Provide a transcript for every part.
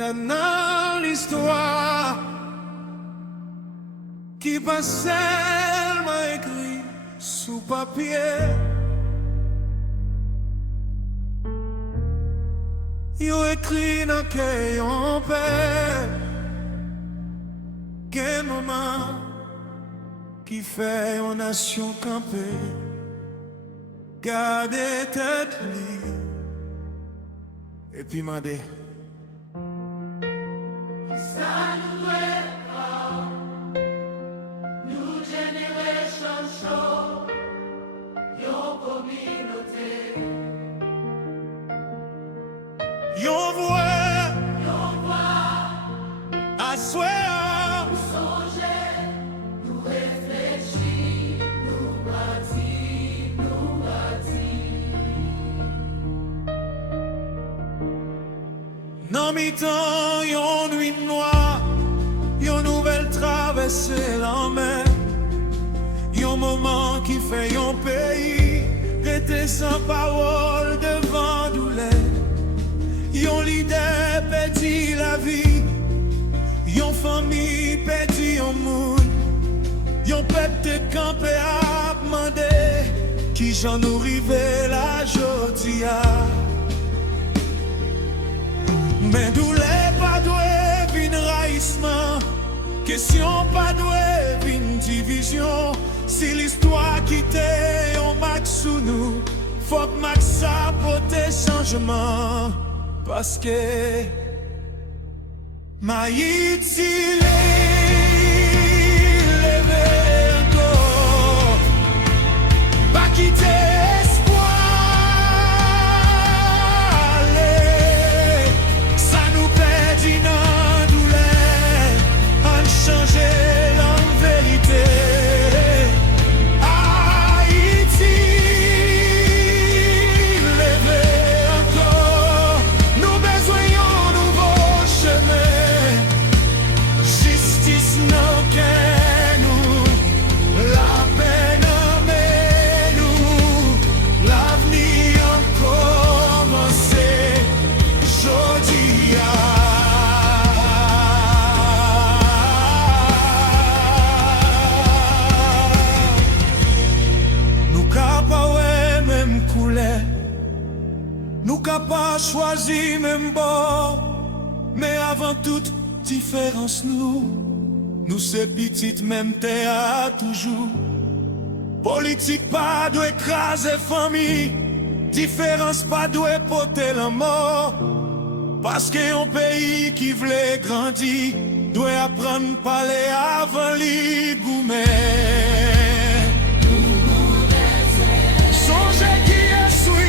dans l'histoire qui pas seulement écrit sous papier. Yo écrit dans crayon père. Quel moment qui fait une nation camper, garder tête libre et puis mandé. Ça nous est pas, nous génération show, yon communauté. Yon voix, à swear, Nous songer, nous réfléchir, nous bâtir, nous bâtir. dans mi-temps, yon nuit noire, yon nouvelle traversée la mer, yon moment qui fait yon pays, rester sans parole devant douleur. Yon leader perdit la vie, yon famille perdit yon monde, yon peuple te campé à demander qui j'en nous rivé la jodia. Mais douleur pas doué vin raïsement, question pas doué vin division. Si l'histoire quitte yon max sous nous, faut que max apporte changement. Parce que Haïti levé encore, pas quitter espoir, ça nous perdit dans douleur, en changer la vérité. Nous pas choisi même bord, mais avant toute différence nous c'est petite même terre toujours. Politique pas doit écraser famille, différence pas doit porter la mort. Parce qu'un pays qui voulait grandir doit apprendre à parler avant les gourmets. Songez qui est souillé.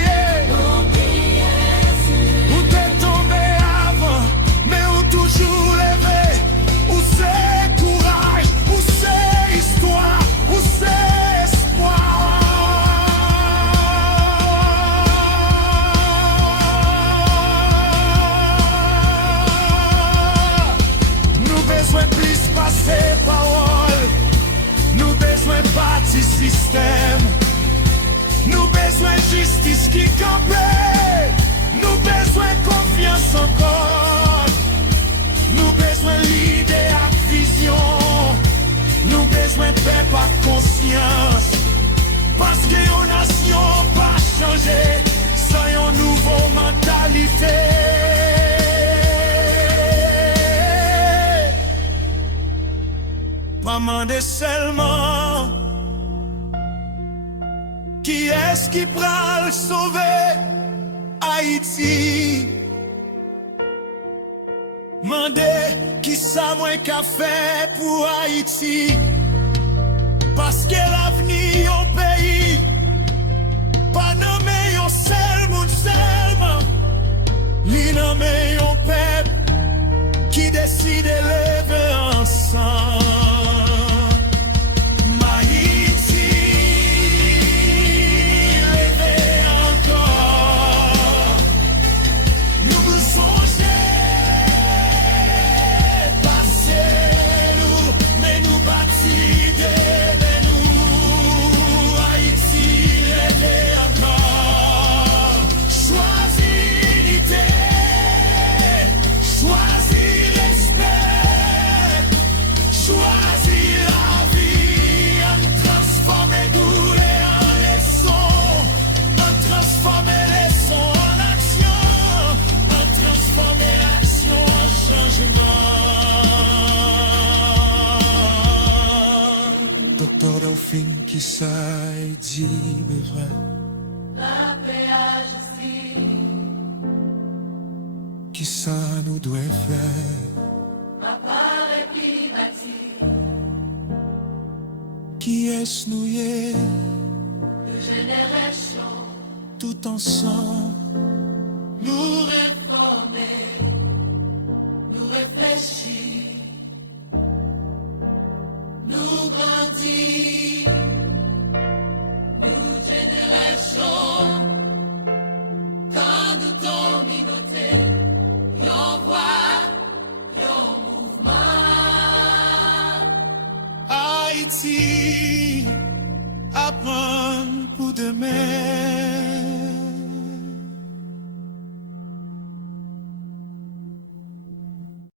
Toujours levé, où c'est courage, où c'est histoire, où c'est espoir. Nous besoin plus passer parole, nous besoin bâtir système, nous besoin justice qui campait, nous besoin confiance encore. Nous besoin l'idée à vision, nous besoin paix par conscience. Parce que nos nations pas changer, sans une nouvelle mentalité. Pas demander seulement qui est-ce qui pourra le sauver Haïti. Mandez qui ça moins qu'a fait pour Haïti. Parce que l'avenir au pays, pas nommé yon seul monde seulement, li nommé yon peuple qui décide de lever ensemble. Choisis fin qui ça dit vrai. La péage ici, Qui ça nous doit faire. ma part est climatique, Qui est-ce nous y est, de génération, tout ensemble. nous réformer, nous réfléchir, nous grandir, nous génération, quand nous communauté, y'en voit, y'en mouvement. Haïti, apprendre pour demain.